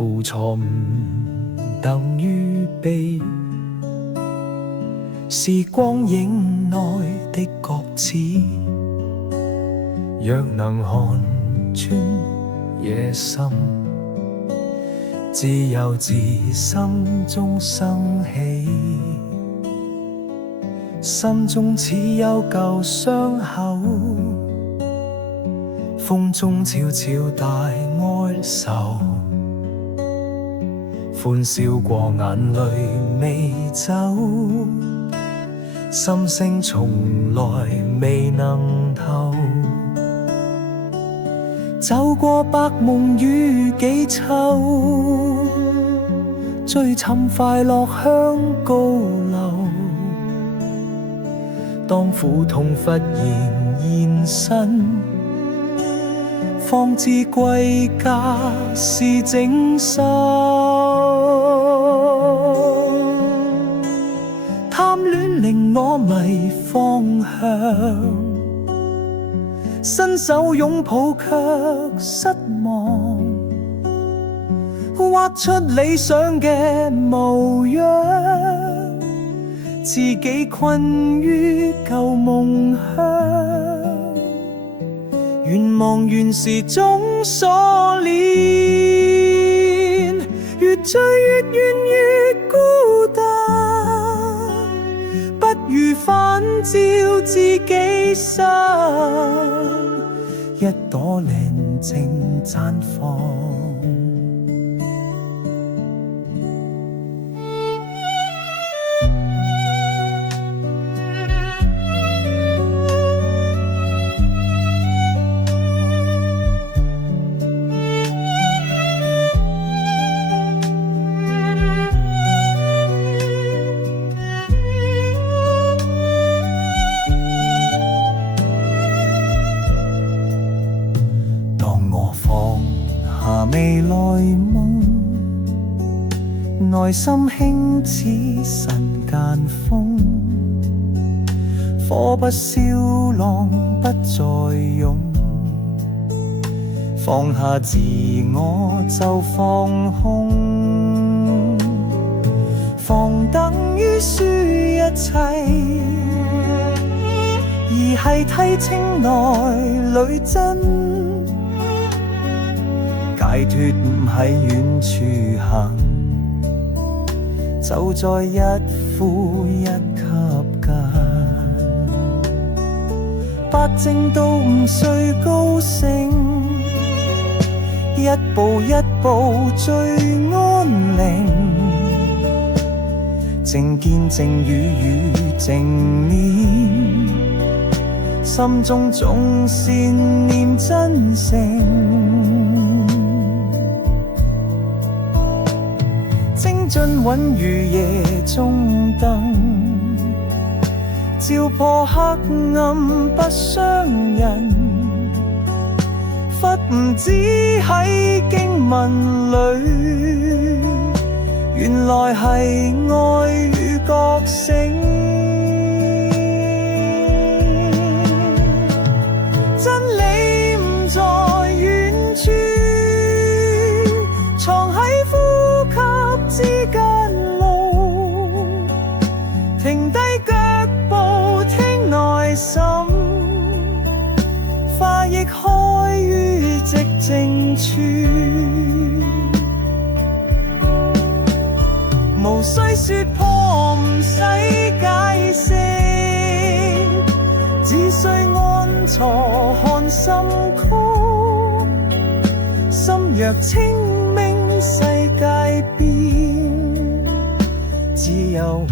負錯誤等於悲，是光影內的角子，若能看穿野心，自由自心中生起，心中似有舊傷口，風中悄悄帶哀愁，歡笑過眼淚未走，心聲從來未能透，走過百夢與幾秋，追尋快樂向高樓，當苦痛忽然現身，方知歸家是整修。貪戀令我迷方向，伸手擁抱卻失望，畫出理想嘅模樣，自己困於舊夢鄉，願望原是種鎖鏈，越追越遠越孤單，不如反照自己身，一朵寧靜綻放。未來夢，內心輕似晨間風，火不燒浪不再湧，放下自我就放空，防等於輸一切，而係睇清內裏真，解脫唔喺遠處行，就在一呼一吸間，百正道唔需高聲，一步一步最安寧，正見正語與正念，心中總善念真誠，精進穩如夜中燈，照破黑暗不傷人，忽唔知喺經文裏，原來係愛與覺醒，真理唔在遠處，藏喺呼吸之間路，停低腳步聽內心，花亦開於寂靜處，無需說破唔使解釋，只需安坐看心曲，心若清明世界變，只有